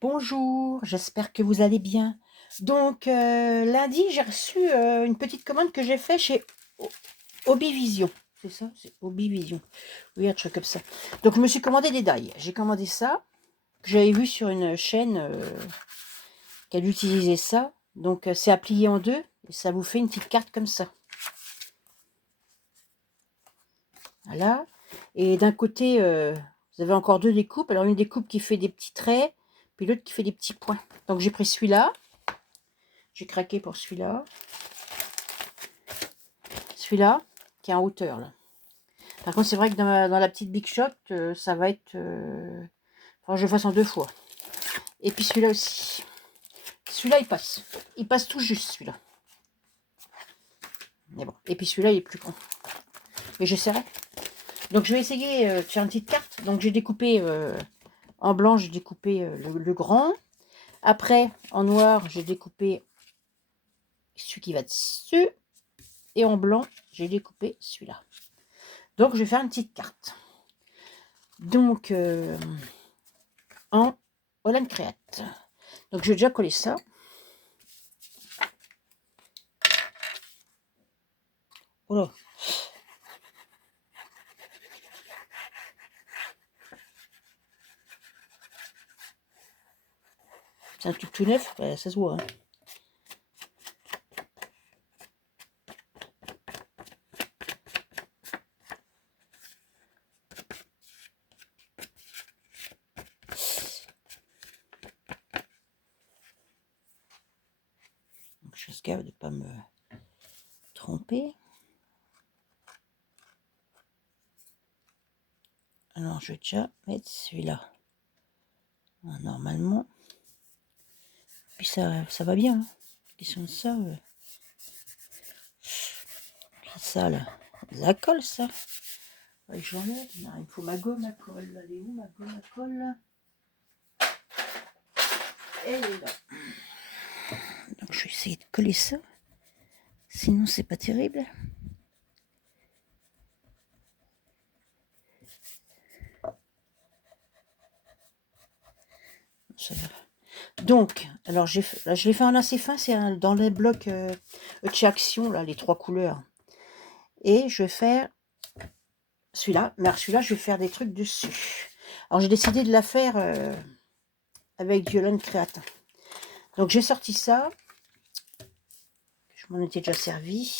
Bonjour, j'espère que vous allez bien. Donc, lundi, j'ai reçu une petite commande que j'ai fait chez Hobbyvision. C'est ça? C'est Hobbyvision. Oui, un truc comme ça. Donc, je me suis commandé des die. J'ai commandé ça, que j'avais vu sur une chaîne qui a utilisé ça. Donc, c'est à plier en deux et ça vous fait une petite carte comme ça. Voilà. Et d'un côté, vous avez encore deux découpes. Alors, une découpe qui fait des petits traits, puis l'autre qui fait des petits points. Donc, j'ai pris celui-là. J'ai craqué pour celui-là. Celui-là, qui est en hauteur, là. Par contre, c'est vrai que dans la petite Big Shot, ça va être... Faut que je le fasse en deux fois. Et puis celui-là aussi. Celui-là, il passe. Il passe tout juste, celui-là. Mais bon. Et puis celui-là, il est plus grand. Mais j'essaierai. Donc, je vais essayer de faire une petite carte. Donc, j'ai découpé... en blanc, j'ai découpé le grand. Après, en noir, j'ai découpé celui qui va dessus. Et en blanc, j'ai découpé celui-là. Donc, je vais faire une petite carte. Donc, en Holland Create. Donc, je vais déjà coller ça. Voilà. C'est un truc tout neuf, bah, ça se voit. Hein. Donc, je fasse gaffe de ne pas me tromper. Alors, je vais déjà mettre celui-là. Normalement. Puis ça va bien. Hein. Question de ça. Ça, là. La colle, ça. Ouais, j'enlève. Il me faut ma gomme à colle. Elle est où, ma gomme à colle? Elle est là. Donc, je vais essayer de coller ça. Sinon, c'est pas terrible. Ça va. Donc, alors je l'ai fait en assez fin, c'est dans les blocs chez Action, là, les trois couleurs. Et je vais faire celui-là. Mais celui-là, je vais faire des trucs dessus. Alors, j'ai décidé de la faire avec du Holland Create. Donc, j'ai sorti ça. Je m'en étais déjà servi.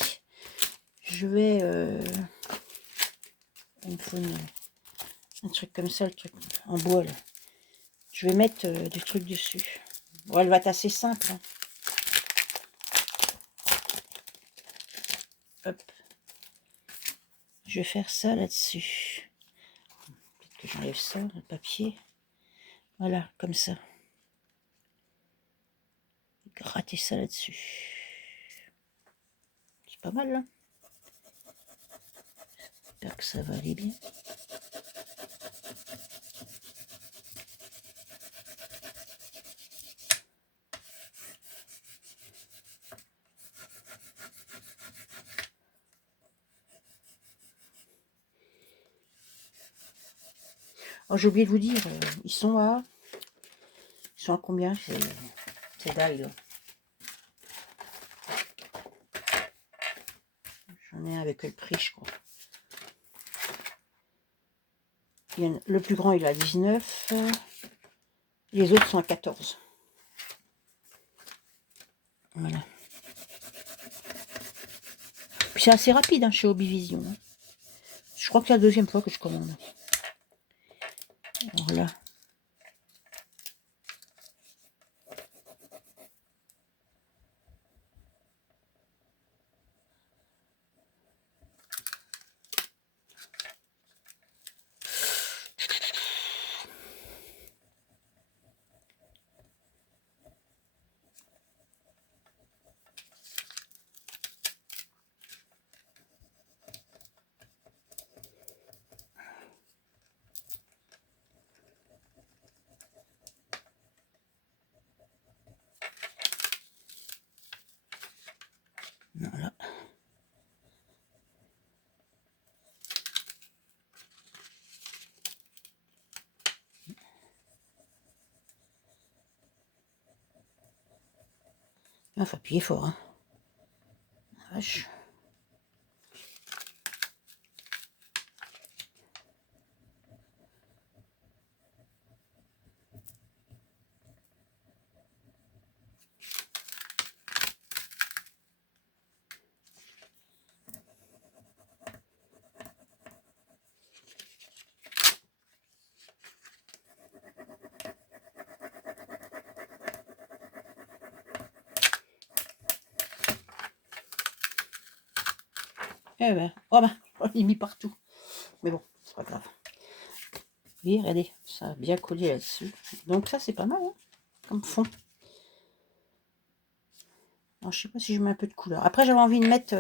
Je vais... il me faut un truc comme ça, le truc en bois, là. Je vais mettre des trucs dessus. Bon, elle va être assez simple. Hein. Hop. Je vais faire ça là-dessus. Peut-être que j'enlève ça, le papier. Voilà, comme ça. Gratter ça là-dessus. C'est pas mal, là. J'espère que ça va aller bien. Oh, j'ai oublié de vous dire, ils sont à combien ces dailles là? J'en ai un avec le prix, je crois. Le plus grand, il est à 19. Les autres sont à 14. Voilà. Puis c'est assez rapide hein, chez Hobbyvision. Hein. Je crois que c'est la deuxième fois que je commande. Alors là. Il faut appuyer fort, hein. La vache. Eh ben, oh ben, il est mis partout. Mais bon, c'est pas grave. Oui, regardez, ça a bien collé là-dessus. Donc ça, c'est pas mal, hein, comme fond. Alors, je sais pas si je mets un peu de couleur. Après, j'avais envie de mettre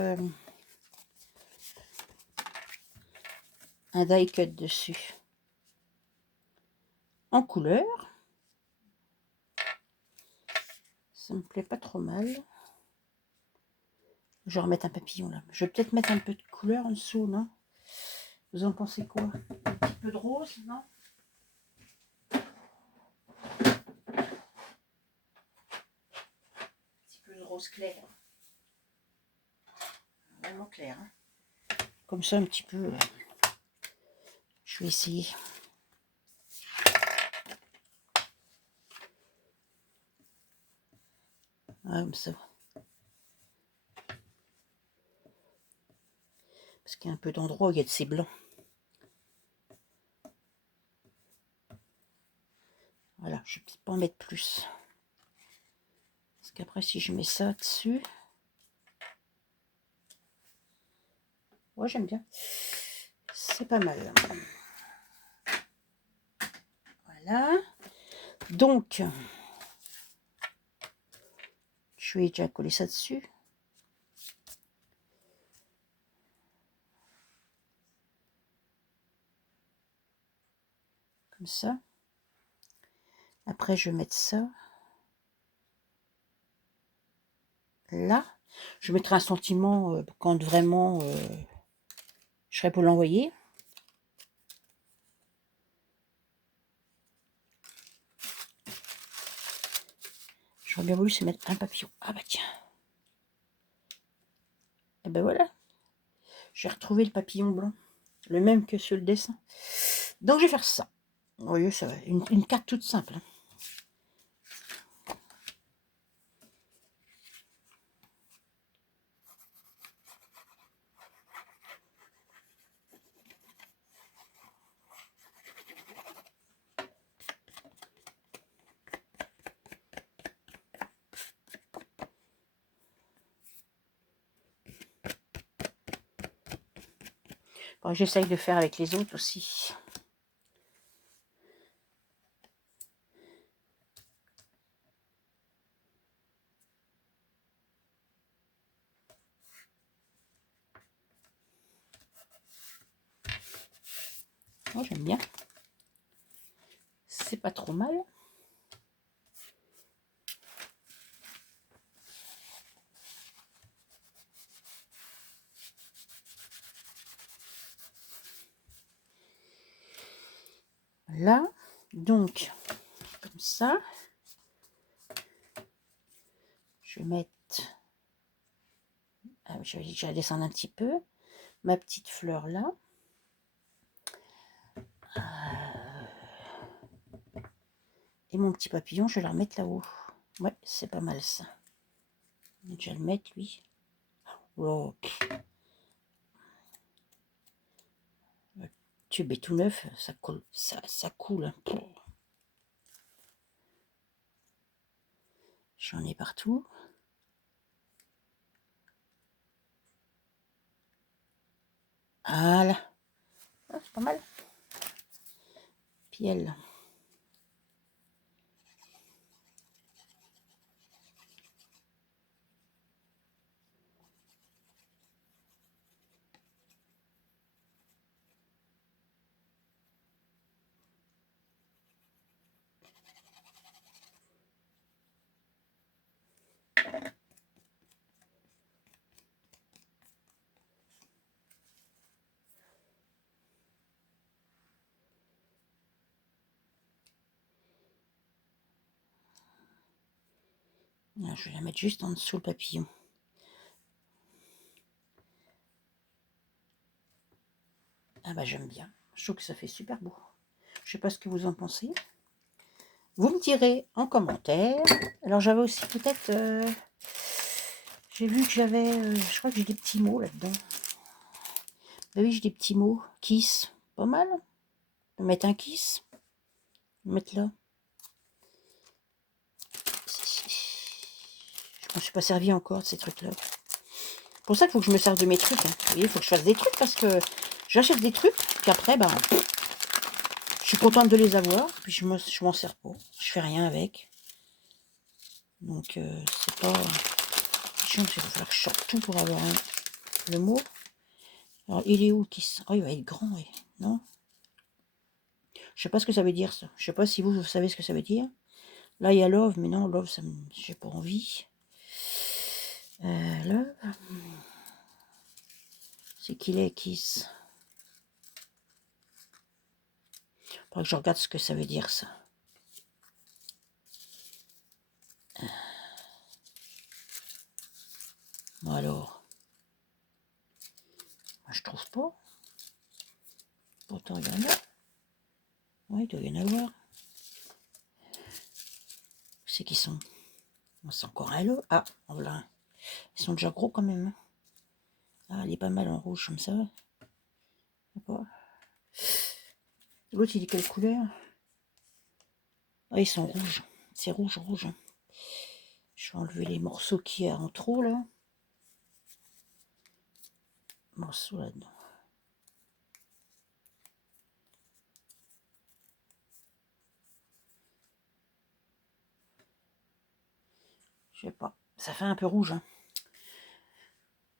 un die cut dessus. En couleur. Ça me plaît pas trop mal. Je vais remettre un papillon là. Je vais peut-être mettre un peu de couleur en dessous, non? Vous en pensez quoi? Un petit peu de rose, non? Un petit peu de rose clair. Vraiment clair, hein? Comme ça, un petit peu. Je vais essayer. Ah, comme ça. Parce qu'il y a un peu d'endroits où il y a de ces blancs. Voilà, je ne vais peut-être pas en mettre plus. Parce qu'après, si je mets ça dessus... Ouais, j'aime bien. C'est pas mal. Voilà. Donc, je vais déjà coller ça dessus. Comme ça. Après, je vais mettre ça. Là. Je mettrai un sentiment quand vraiment je serai pour l'envoyer. J'aurais bien voulu se mettre un papillon. Ah bah tiens. Et ben voilà. J'ai retrouvé le papillon blanc. Le même que sur le dessin. Donc je vais faire ça. Vous voyez, ça va. Une carte toute simple. Bon, j'essaye de faire avec les autres aussi. Moi, j'aime bien. C'est pas trop mal. Là, donc, comme ça. Je vais mettre... Ah, je vais déjà descendre un petit peu. Ma petite fleur là. Et mon petit papillon, je vais la remettre là-haut. Ouais, c'est pas mal ça. Je vais déjà le mettre, lui. Oh. Le tube est tout neuf, ça coule, ça coule. Hein. J'en ai partout. Voilà. Ah, c'est pas mal. Puis elle. Là, je vais la mettre juste en dessous le papillon. Ah bah j'aime bien. Je trouve que ça fait super beau. Je sais pas ce que vous en pensez. Vous me direz en commentaire. Alors j'avais aussi peut-être... j'ai vu que j'avais... je crois que j'ai des petits mots là-dedans. Bah oui, j'ai des petits mots. Kiss. Pas mal. Je vais mettre un kiss. Je vais mettre là. Je m'en suis pas servi encore de ces trucs-là. C'est pour ça qu'il faut que je me serve de mes trucs. Hein. Vous voyez, il faut que je fasse des trucs parce que j'achète des trucs qu'après, ben, je suis contente de les avoir. Puis je m'en sers pas. Je fais rien avec. Donc, c'est pas... chiant, parce qu'il va falloir que je sorte tout pour avoir le mot. Alors, il est où Kiss? Oh, il va être grand, oui. Non? Je sais pas ce que ça veut dire, ça. Je sais pas si vous savez ce que ça veut dire. Là, il y a love, mais non, love, ça j'ai pas envie. Love. C'est qu'il est Kiss. Faudra que je regarde ce que ça veut dire, ça. Bon, alors. Moi, je trouve pas. Pourtant, il y en a. Oui, il doit y en avoir. C'est qui sont? C'est encore un lot. Ah, voilà. Ils sont déjà gros quand même. Ah, il est pas mal en rouge comme ça. L'autre, il est quelle couleur? Ah, ils sont rouges. C'est rouge, rouge. Je vais enlever les morceaux qu'il y a en trop, là. Morceaux là-dedans. Je sais pas. Ça fait un peu rouge. Hein.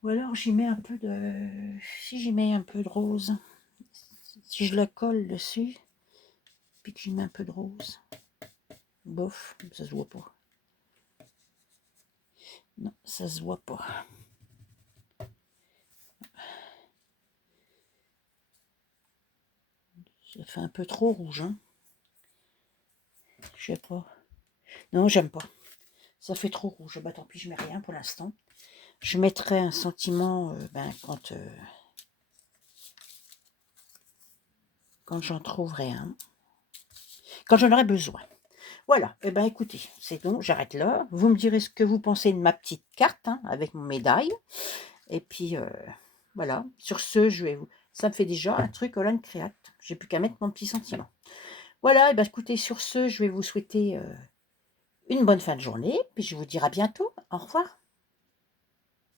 Ou alors, j'y mets un peu de... Si j'y mets un peu de rose. Si je la colle dessus. Puis que j'y mets un peu de rose. Bof, ça se voit pas. Non, ça se voit pas. Ça fait un peu trop rouge, hein. Je sais pas. Non, j'aime pas. Ça fait trop rouge. Bah tant pis, je mets rien pour l'instant. Je mettrai un sentiment quand j'en trouverai un. Quand j'en aurai besoin. Voilà. Eh ben écoutez, c'est bon, j'arrête là. Vous me direz ce que vous pensez de ma petite carte hein, avec mon médaille. Et puis voilà. Sur ce, je vais vous. Ça me fait déjà un truc Holland Créate. J'ai plus qu'à mettre mon petit sentiment. Voilà, et ben écoutez, sur ce, je vais vous souhaiter une bonne fin de journée, puis je vous dirai à bientôt. Au revoir.